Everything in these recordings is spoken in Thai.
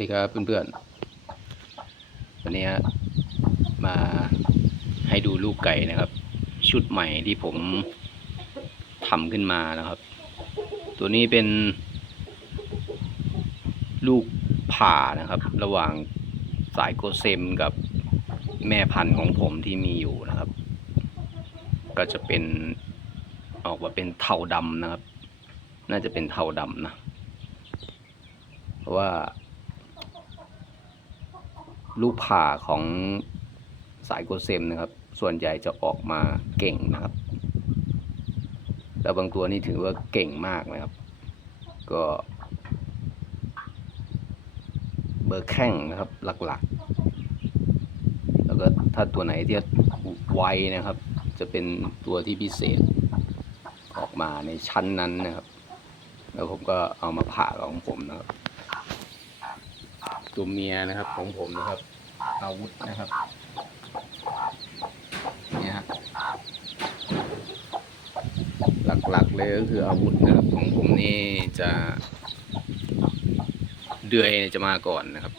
ดีครับเพื่อนๆ วันนี้มาให้ดูลูกไก่นะครับ ชุดใหม่ที่ผมทำขึ้นมานะครับ ตัวนี้เป็น ลูกผ่านะครับ ระหว่างสายโกเซมกับแม่พันธุ์ของผมที่มีอยู่นะครับ ก็จะเป็นออกมาเป็นเทาดำนะครับ น่าจะเป็นเทาดำนะ เพราะว่า ลูกผ่าของสายโกเซมนะครับ ส่วนใหญ่จะออกมาเก่งนะครับ แล้วบางตัวนี่ถือว่าเก่งมากนะครับ ก็ เบอร์แข้งนะครับหลักๆ แล้วก็ถ้าตัวไหนที่ไวนะครับ จะเป็นตัวที่พิเศษออกมาในชั้นนั้นนะครับ แล้วผมก็เอามาผ่าของผมนะครับ ตัวเมียนะครับของผมนะครับอาวุธนะครับเนี่ยฮะหลักๆเลยก็คืออาวุธนะครับของผมนี่จะเดือยจะมาก่อนนะครับ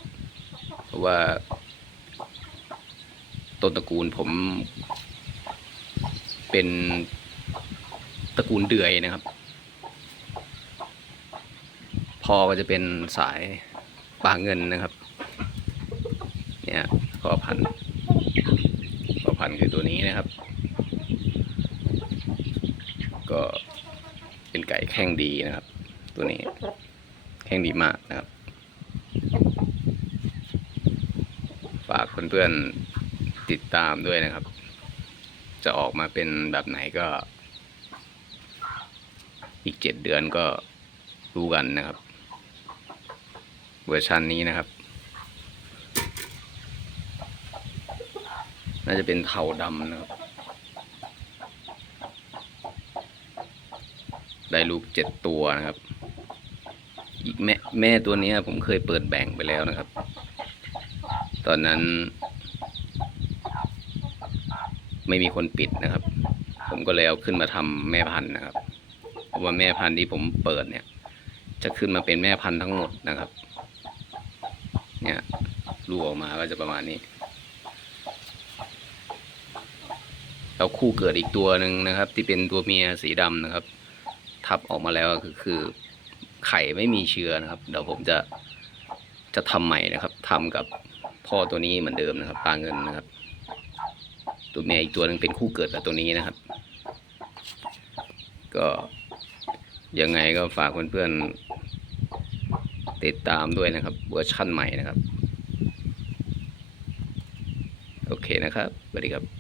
เพราะว่าต้นตระกูลผม เป็นตระกูลเดือยนะครับ พอก็จะเป็นสาย ปลาเงินนะครับ เนี่ยพ่อพันธุ์พ่อพันธุ์คือตัวนี้นะครับ ก็เป็นไก่แข้งดีนะครับ ตัวนี้ แข้งดีมากนะครับ ฝากเพื่อนๆติดตามด้วยนะครับ จะออกมาเป็นแบบไหนก็ อีกเจ็ดเดือนก็รู้กันนะครับ เวอร์ชันนี้นะครับ น่าจะเป็นเทาดำนะครับ ได้ลูกเจ็ดตัวนะครับ อีกแม่แม่ตัวนี้ผมเคยเปิดแบ่งไปแล้วนะครับ ตอนนั้น ไม่มีคนปิดนะครับ ผมก็เลยเอาขึ้นมาทำแม่พันธุ์นะครับว่าแม่พันธุ์ที่ผมเปิดเนี่ย จะขึ้นมาเป็นแม่พันธุ์ทั้งหมดนะครับ เนี่ยลูออกมาก็จะประมาณนี้แล้วคู่เกิดอีกตัวหนึ่งนะครับ ที่เป็นตัวเมียสีดำนะครับ ทับออกมาแล้วก็คือไข่ไม่มีเชื้อนะครับ เดี๋ยวผมจะจะทำใหม่นะครับทำกับพ่อตัวนี้เหมือนเดิมนะครับปลาเงินนะครับ ตัวเมียอีกตัวหนึ่งเป็นคู่เกิดกับตัวนี้นะครับ ก็ยังไงก็ฝากเพื่อนๆ ติดตามด้วยนะครับเวอร์ชั่นใหม่นะครับ โอเคนะครับสวัสดีครับ